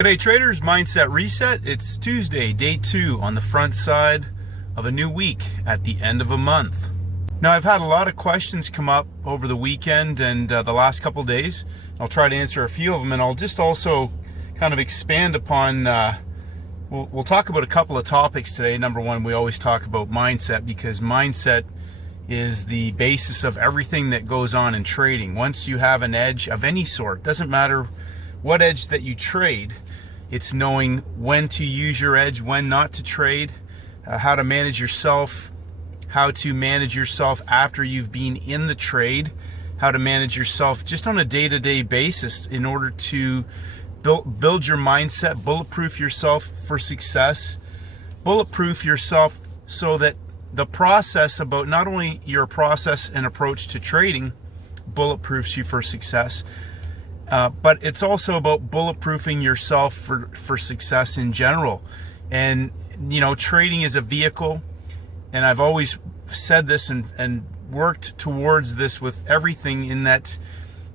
G'day traders, Mindset Reset. It's Tuesday, day 2 on the front side of a new week at the end of a month. Now I've had a lot of questions come up over the weekend and the last couple days. I'll try to answer a few of them, and I'll just also kind of expand upon, we'll talk about a couple of topics today. Number one, we always talk about mindset because mindset is the basis of everything that goes on in trading. Once you have an edge of any sort, doesn't matter what edge that you trade, it's knowing when to use your edge, when not to trade, how to manage yourself, how to manage yourself after you've been in the trade, how to manage yourself just on a day-to-day basis in order to build your mindset, bulletproof yourself for success, bulletproof yourself so that the process about not only your process and approach to trading bulletproofs you for success, but it's also about bulletproofing yourself for success in general. And you know, trading is a vehicle, and I've always said this and worked towards this with everything, in that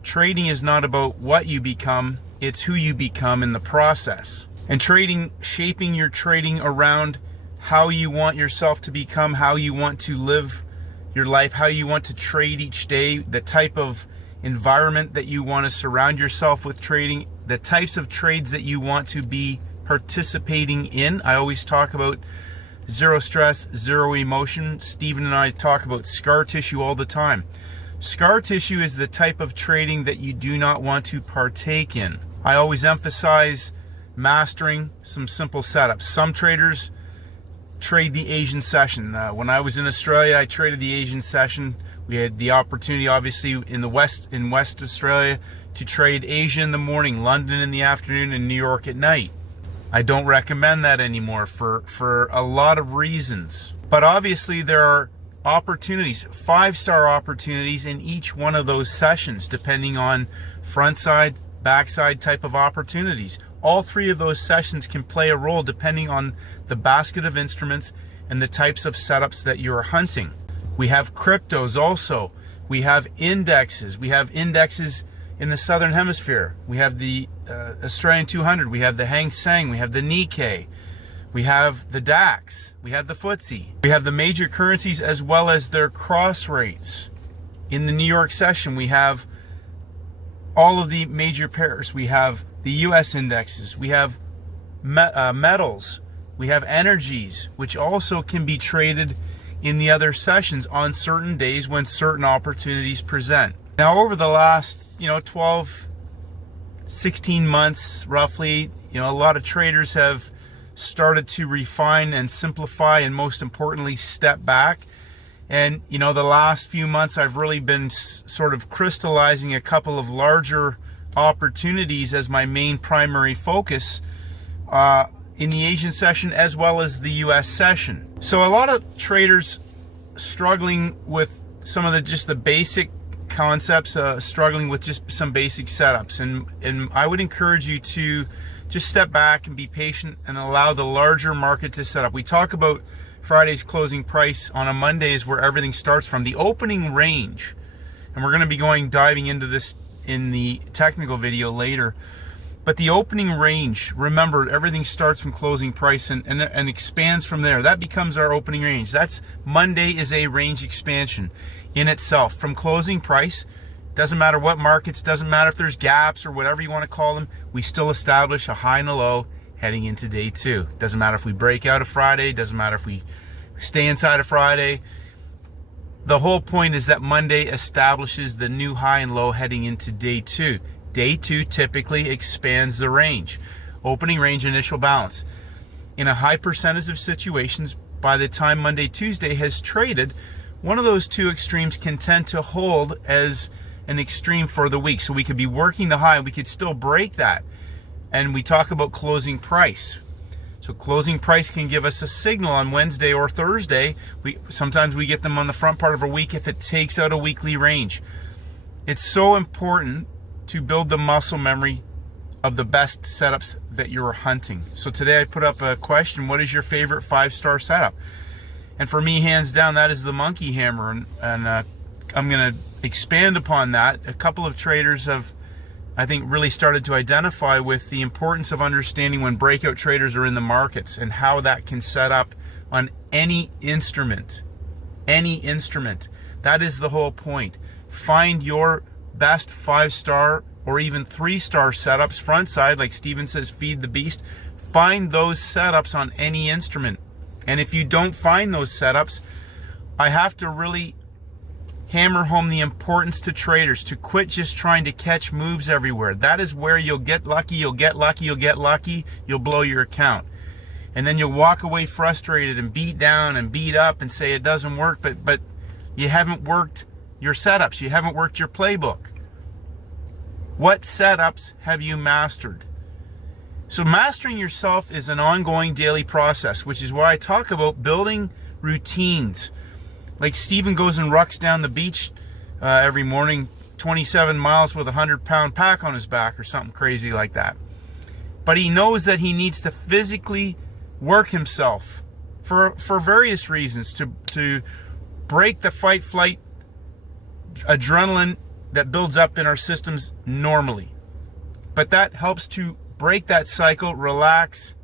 trading is not about what you become, it's who you become in the process. And trading, shaping your trading around how you want yourself to become, how you want to live your life, how you want to trade each day, the type of environment that you want to surround yourself with trading, the types of trades that you want to be participating in. I always talk about zero stress, zero emotion. Stephen and I talk about scar tissue all the time. Scar tissue is the type of trading that you do not want to partake in. I always emphasize mastering some simple setups. Some traders trade the Asian session. When I was in Australia, I traded the Asian session. We had the opportunity, obviously, in West Australia, to trade Asia in the morning, London in the afternoon, and New York at night. I don't recommend that anymore for a lot of reasons. But obviously there are opportunities, 5-star opportunities in each one of those sessions, depending on front side, backside type of opportunities. All 3 of those sessions can play a role depending on the basket of instruments and the types of setups that you're hunting. We have cryptos also. We have indexes. We have indexes in the Southern Hemisphere. We have the Australian 200. We have the Hang Seng. We have the Nikkei. We have the DAX. We have the FTSE. We have the major currencies as well as their cross rates. In the New York session, we have all of the major pairs. We have the US indexes. We have metals. We have energies, which also can be traded in the other sessions on certain days when certain opportunities present. Now, over the last 12, 16 months roughly, a lot of traders have started to refine and simplify, and most importantly, step back. And the last few months I've really been sort of crystallizing a couple of larger opportunities as my main primary focus in the Asian session as well as the US session. So a lot of traders struggling with some of the basic concepts, struggling with just some basic setups, and I would encourage you to just step back and be patient and allow the larger market to set up. We talk about Friday's closing price on a Monday is where everything starts from. The opening range, and we're going to be diving into this in the technical video later, but the opening range, remember, everything starts from closing price and expands from there. That becomes our opening range. That's Monday is a range expansion in itself. From closing price, doesn't matter what markets, doesn't matter if there's gaps or whatever you want to call them, we still establish a high and a low heading into day 2. Doesn't matter if we break out of Friday, doesn't matter if we stay inside of Friday. The whole point is that Monday establishes the new high and low heading into day 2. Day 2 typically expands the range. Opening range, initial balance. In a high percentage of situations, by the time Monday, Tuesday has traded, one of those 2 extremes can tend to hold as an extreme for the week. So we could be working the high, we could still break that. And we talk about closing price. So closing price can give us a signal on Wednesday or Thursday. Sometimes we get them on the front part of a week if it takes out a weekly range. It's so important to build the muscle memory of the best setups that you're hunting. So today I put up a question: what is your favorite 5-star setup? And for me, hands down, that is the monkey hammer. And I'm going to expand upon that. A couple of traders have I think, really started to identify with the importance of understanding when breakout traders are in the markets and how that can set up on any instrument. Any instrument. That is the whole point. Find your best 5-star or even 3-star setups, front side, like Steven says, feed the beast. Find those setups on any instrument. And if you don't find those setups, I have to really hammer home the importance to traders to quit just trying to catch moves everywhere. That is where you'll get lucky, you'll get lucky, you'll get lucky, you'll blow your account. And then you'll walk away frustrated and beat down and beat up and say it doesn't work, but you haven't worked your setups, you haven't worked your playbook. What setups have you mastered? So mastering yourself is an ongoing daily process, which is why I talk about building routines. Like Steven goes and rucks down the beach every morning, 27 miles with a 100-pound pack on his back or something crazy like that. But he knows that he needs to physically work himself for various reasons to break the fight-flight adrenaline that builds up in our systems normally. But that helps to break that cycle, relax,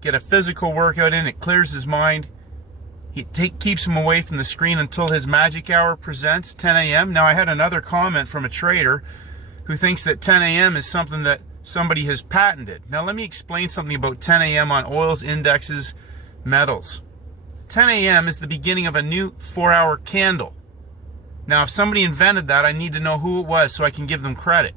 get a physical workout in, it clears his mind. It keeps him away from the screen until his magic hour presents, 10 a.m. Now, I had another comment from a trader who thinks that 10 a.m. is something that somebody has patented. Now, let me explain something about 10 a.m. on oils, indexes, metals. 10 a.m. is the beginning of a new 4-hour candle. Now, if somebody invented that, I need to know who it was so I can give them credit.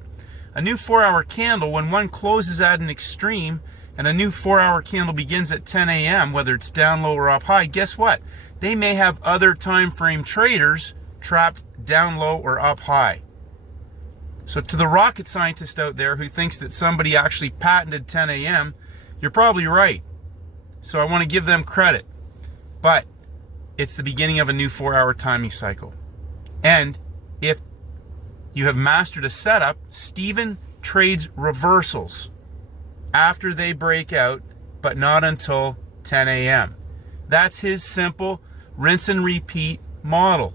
A new 4-hour candle, when one closes at an extreme, and a new 4-hour candle begins at 10 a.m., whether it's down low or up high, guess what? They may have other time frame traders trapped down low or up high. So to the rocket scientist out there who thinks that somebody actually patented 10 a.m., you're probably right. So I want to give them credit. But it's the beginning of a new 4-hour timing cycle. And if you have mastered a setup, Steven trades reversals after they break out, but not until 10 a.m. That's his simple rinse and repeat model.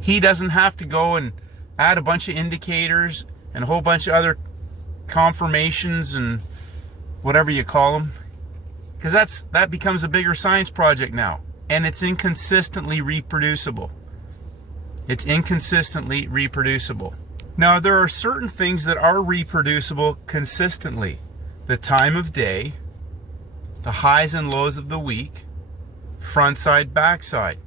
He doesn't have to go and add a bunch of indicators and a whole bunch of other confirmations and whatever you call them, because that becomes a bigger science project now, and it's inconsistently reproducible. It's inconsistently reproducible. Now, there are certain things that are reproducible consistently. The time of day, the highs and lows of the week, front side, back side.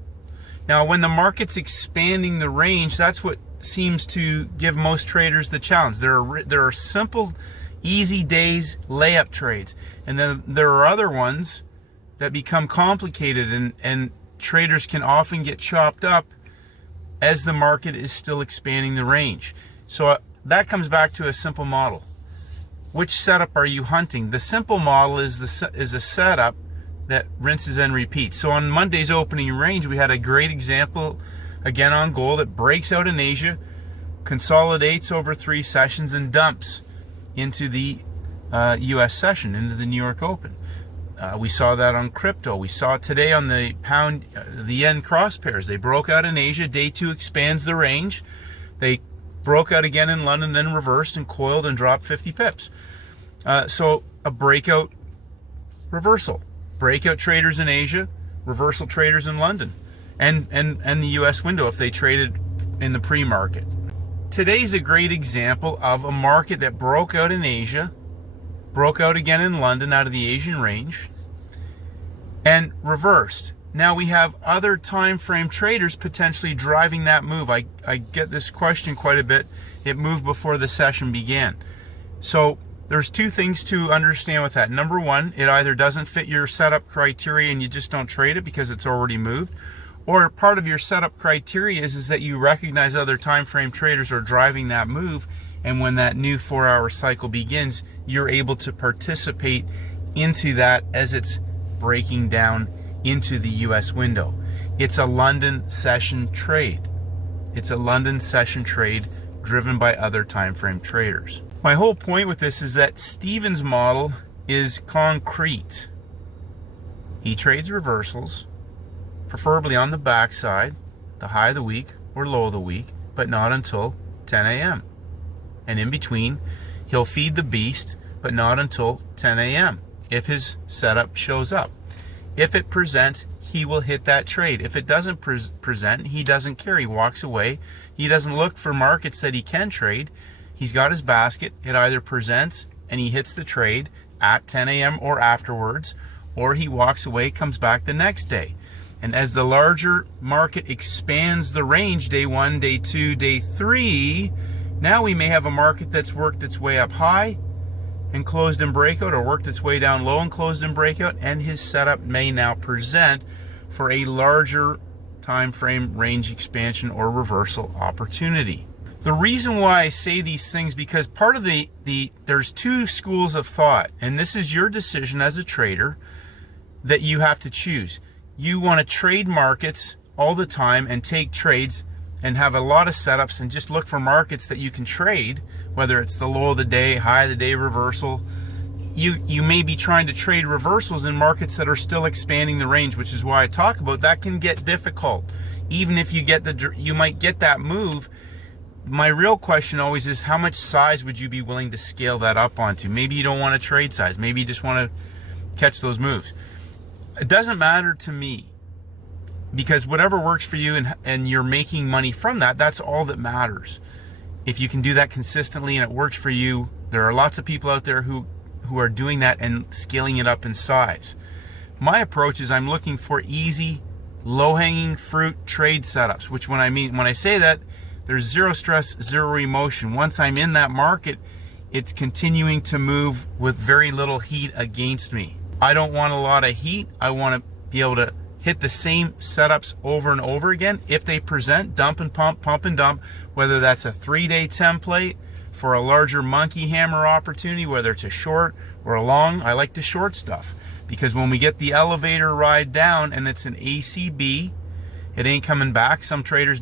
Now, when the market's expanding the range, that's what seems to give most traders the challenge. There are simple, easy days, layup trades. And then there are other ones that become complicated, and traders can often get chopped up as the market is still expanding the range. So that comes back to a simple model. Which setup are you hunting? The simple model is a setup that rinses and repeats. So on Monday's opening range, we had a great example again on gold. It breaks out in Asia, consolidates over 3 sessions, and dumps into the US session, into the New York Open. We saw that on crypto. We saw it today on the pound, the yen cross pairs. They broke out in Asia. Day 2 expands the range. They broke out again in London, then reversed and coiled and dropped 50 pips. So a breakout reversal. Breakout traders in Asia, reversal traders in London, and the US window if they traded in the pre-market. Today's a great example of a market that broke out in Asia, broke out again in London out of the Asian range, and reversed. Now we have other time frame traders potentially driving that move. I get this question quite a bit. It moved before the session began. So there's 2 things to understand with that. Number 1, it either doesn't fit your setup criteria and you just don't trade it because it's already moved, or part of your setup criteria is that you recognize other time frame traders are driving that move, and when that new 4-hour cycle begins, you're able to participate into that as it's breaking down into the US window. It's a London session trade. It's a London session trade driven by other time frame traders. My whole point with this is that Steven's model is concrete. He trades reversals, preferably on the backside, the high of the week or low of the week, but not until 10 a.m. And in between, he'll feed the beast, but not until 10 a.m. if his setup shows up. If it presents, he will hit that trade. If it doesn't present, he doesn't care. He walks away. He doesn't look for markets that he can trade. He's got his basket. It either presents and he hits the trade at 10 a.m. or afterwards, or he walks away, comes back the next day. And as the larger market expands the range, day 1, day 2, day 3, now we may have a market that's worked its way up high and closed in breakout, or worked its way down low and closed in breakout, and his setup may now present for a larger time frame range expansion or reversal opportunity. The reason why I say these things, because part of there's two schools of thought, and this is your decision as a trader that you have to choose. You want to trade markets all the time and take trades and have a lot of setups and just look for markets that you can trade, whether it's the low of the day, high of the day, reversal. You may be trying to trade reversals in markets that are still expanding the range, which is why I talk about that can get difficult. Even if you might get that move. My real question always is, how much size would you be willing to scale that up onto? Maybe you don't want to trade size. Maybe you just want to catch those moves. It doesn't matter to me, because whatever works for you and you're making money from that, that's all that matters. If you can do that consistently and it works for you, there are lots of people out there who are doing that and scaling it up in size. My approach is I'm looking for easy, low-hanging fruit trade setups, which when I say that, there's zero stress, zero emotion. Once I'm in that market, it's continuing to move with very little heat against me. I don't want a lot of heat. I want to be able to hit the same setups over and over again. If they present, dump and pump, pump and dump, whether that's a 3-day template for a larger monkey hammer opportunity, whether it's a short or a long. I like to short stuff, because when we get the elevator ride down and it's an ACB, it ain't coming back. Some traders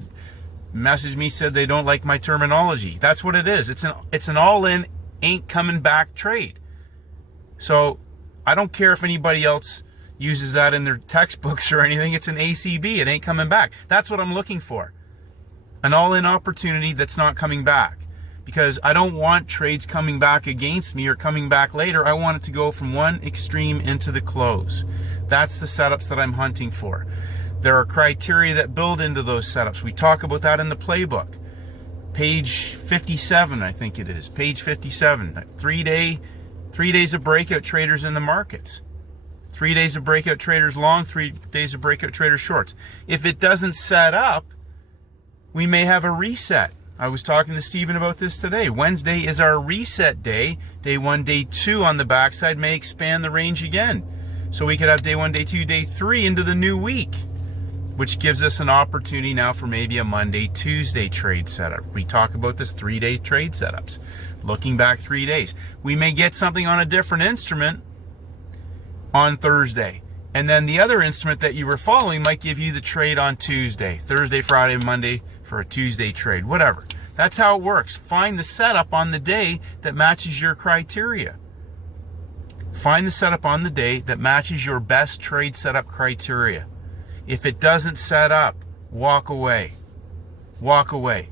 messaged me, said they don't like my terminology. That's what it is. It's an all-in, ain't coming back trade. So I don't care if anybody else uses that in their textbooks or anything. It's an ACB. It ain't coming back. That's what I'm looking for. An all-in opportunity that's not coming back, because I don't want trades coming back against me or coming back later. I want it to go from one extreme into the close. That's the setups that I'm hunting for. There are criteria that build into those setups. We talk about that in the playbook. Page 57, I think it is. Page 57. 3 days of breakout traders in the markets. 3 days of breakout traders long, 3 days of breakout traders shorts. If it doesn't set up, we may have a reset. I was talking to Steven about this today. Wednesday is our reset day. Day 1, day 2 on the backside may expand the range again. So we could have day 1, day 2, day 3 into the new week, which gives us an opportunity now for maybe a Monday, Tuesday trade setup. We talk about this 3-day trade setups. Looking back 3 days. We may get something on a different instrument on Thursday. And then the other instrument that you were following might give you the trade on Tuesday, Thursday, Friday, Monday for a Tuesday trade, whatever. That's how it works. Find the setup on the day that matches your criteria. Find the setup on the day that matches your best trade setup criteria. If it doesn't set up, walk away. Walk away.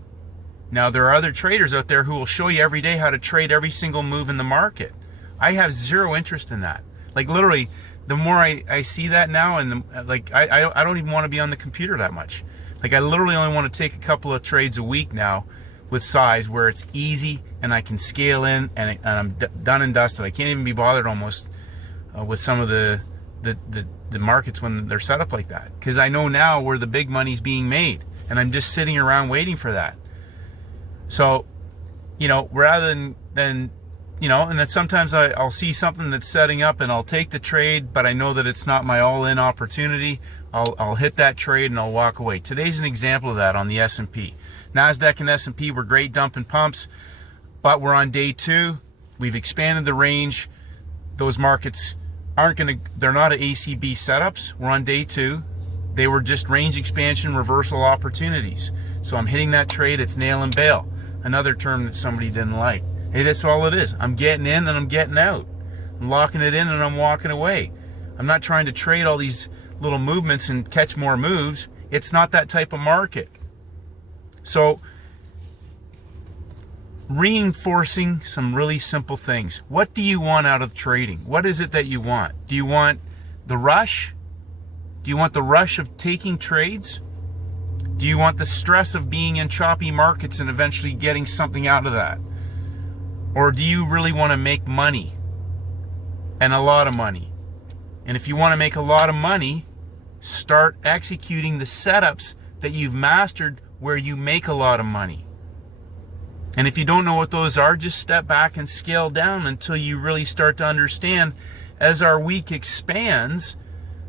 Now, there are other traders out there who will show you every day how to trade every single move in the market. I have zero interest in that. Like, literally, the more I see that now, and I don't even want to be on the computer that much. Like, I literally only want to take a couple of trades a week now with size where it's easy and I can scale in, and I'm done and dusted. I can't even be bothered almost with some of the markets when they're set up like that, because I know now where the big money's being made, and I'm just sitting around waiting for that. So, rather than and then sometimes I'll see something that's setting up and I'll take the trade, but I know that it's not my all-in opportunity. I'll hit that trade and I'll walk away. Today's an example of that on the S&P. NASDAQ and S&P were great dump and pumps, but we're on day 2. We've expanded the range. Those markets they're not ACB setups. We're on day 2. They were just range expansion reversal opportunities. So I'm hitting that trade. It's nail and bail. Another term that somebody didn't like. Hey, that's all it is. I'm getting in and I'm getting out. I'm locking it in and I'm walking away. I'm not trying to trade all these little movements and catch more moves. It's not that type of market. So reinforcing some really simple things. What do you want out of trading? What is it that you want? Do you want the rush? Do you want the rush of taking trades? Do you want the stress of being in choppy markets and eventually getting something out of that? Or do you really want to make money? And a lot of money. And if you want to make a lot of money, start executing the setups that you've mastered where you make a lot of money. And if you don't know what those are, just step back and scale down until you really start to understand as our week expands,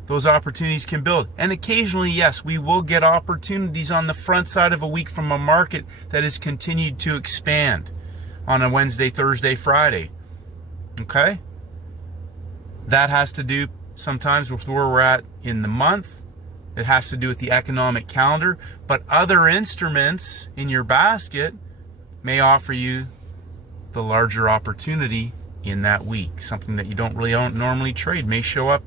those opportunities can build. And occasionally, yes, we will get opportunities on the front side of a week from a market that has continued to expand on a Wednesday, Thursday, Friday. Okay? That has to do sometimes with where we're at in the month. It has to do with the economic calendar. But other instruments in your basket may offer you the larger opportunity in that week. Something that you don't normally trade may show up.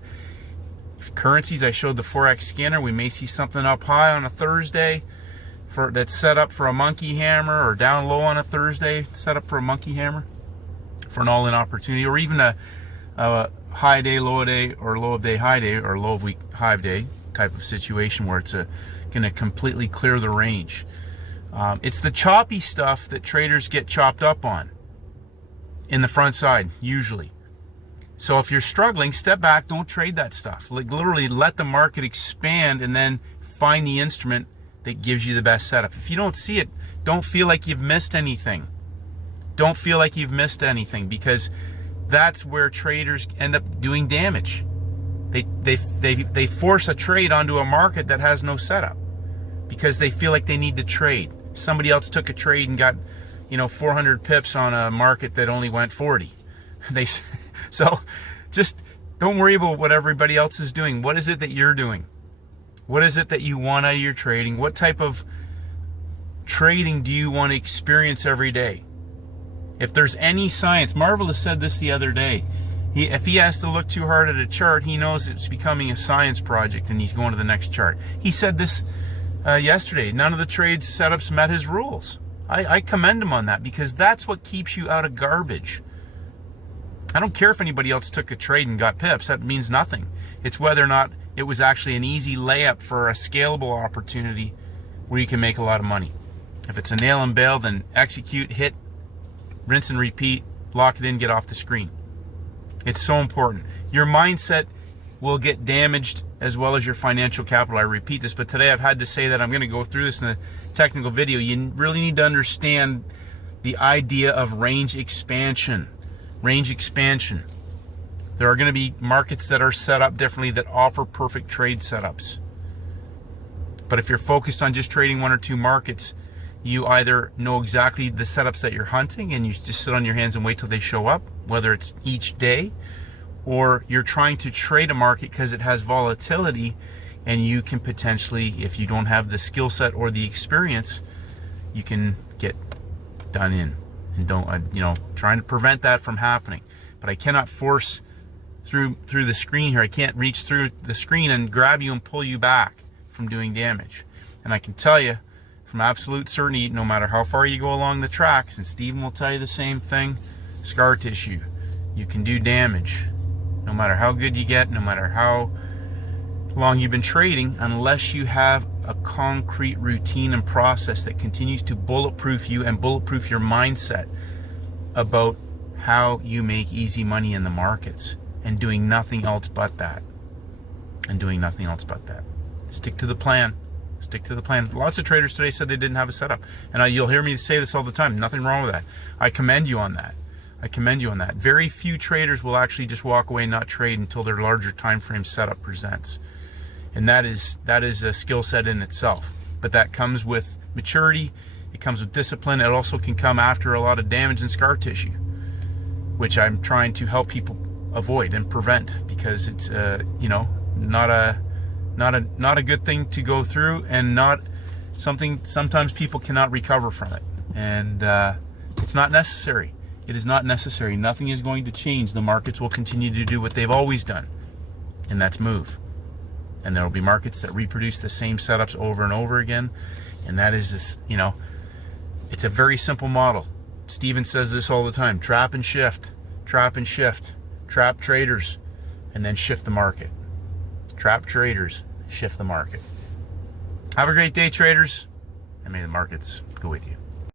Currencies, I showed the Forex scanner. We may see something up high on a Thursday that's set up for a monkey hammer, or down low on a Thursday set up for a monkey hammer for an all-in opportunity, or even a high day, low day, or low of day, high day, or low of week, high day type of situation where it's going to completely clear the range. It's the choppy stuff that traders get chopped up on in the front side, usually. So if you're struggling, step back, don't trade that stuff. Like, literally let the market expand and then find the instrument that gives you the best setup. If you don't see it, don't feel like you've missed anything. Don't feel like you've missed anything, because that's where traders end up doing damage. They force a trade onto a market that has no setup because they feel like they need to trade. Somebody else took a trade and got, 400 pips on a market that only went 40. So just don't worry about what everybody else is doing. What is it that you're doing? What is it that you want out of your trading? What type of trading do you want to experience every day? If there's any science, Marvelous said this the other day. If he has to look too hard at a chart, he knows it's becoming a science project and he's going to the next chart. He said this yesterday. None of the trades setups met his rules. I commend him on that, because that's what keeps you out of garbage. I don't care if anybody else took a trade and got pips. That means nothing. It's whether or not it was actually an easy layup for a scalable opportunity where you can make a lot of money. If it's a nail and bail, then execute, hit, rinse and repeat, lock it in, get off the screen. It's so important. Your mindset will get damaged as well as your financial capital. I repeat this, but today I've had to say that. I'm going to go through this in a technical video. You really need to understand the idea of range expansion. Range expansion. There are going to be markets that are set up differently that offer perfect trade setups. But if you're focused on just trading one or two markets, you either know exactly the setups that you're hunting and you just sit on your hands and wait till they show up, whether it's each day, or you're trying to trade a market because it has volatility and you can potentially, if you don't have the skill set or the experience, you can get done in. And don't, trying to prevent that from happening. But I cannot force through the screen here. I can't reach through the screen and grab you and pull you back from doing damage. And I can tell you from absolute certainty, no matter how far you go along the tracks, and Stephen will tell you the same thing, scar tissue, you can do damage. No matter how good you get, no matter how long you've been trading, unless you have a concrete routine and process that continues to bulletproof you and bulletproof your mindset about how you make easy money in the markets, and doing nothing else but that. Stick to the plan. Stick to the plan. Lots of traders today said they didn't have a setup. And you'll hear me say this all the time. Nothing wrong with that. I commend you on that. Very few traders will actually just walk away and not trade until their larger time frame setup presents. And that is a skill set in itself. But that comes with maturity. It comes with discipline. It also can come after a lot of damage and scar tissue, which I'm trying to help people avoid and prevent, because it's not a good thing to go through, and not something sometimes people cannot recover from it. And it's not necessary. It is not necessary. Nothing is going to change. The markets will continue to do what they've always done, and that's move. And there will be markets that reproduce the same setups over and over again. And that is this, it's a very simple model Steven says this all the time, trap and shift, trap and shift, trap traders, and then shift the market. Trap traders, shift the market. Have a great day, traders, and may the markets go with you.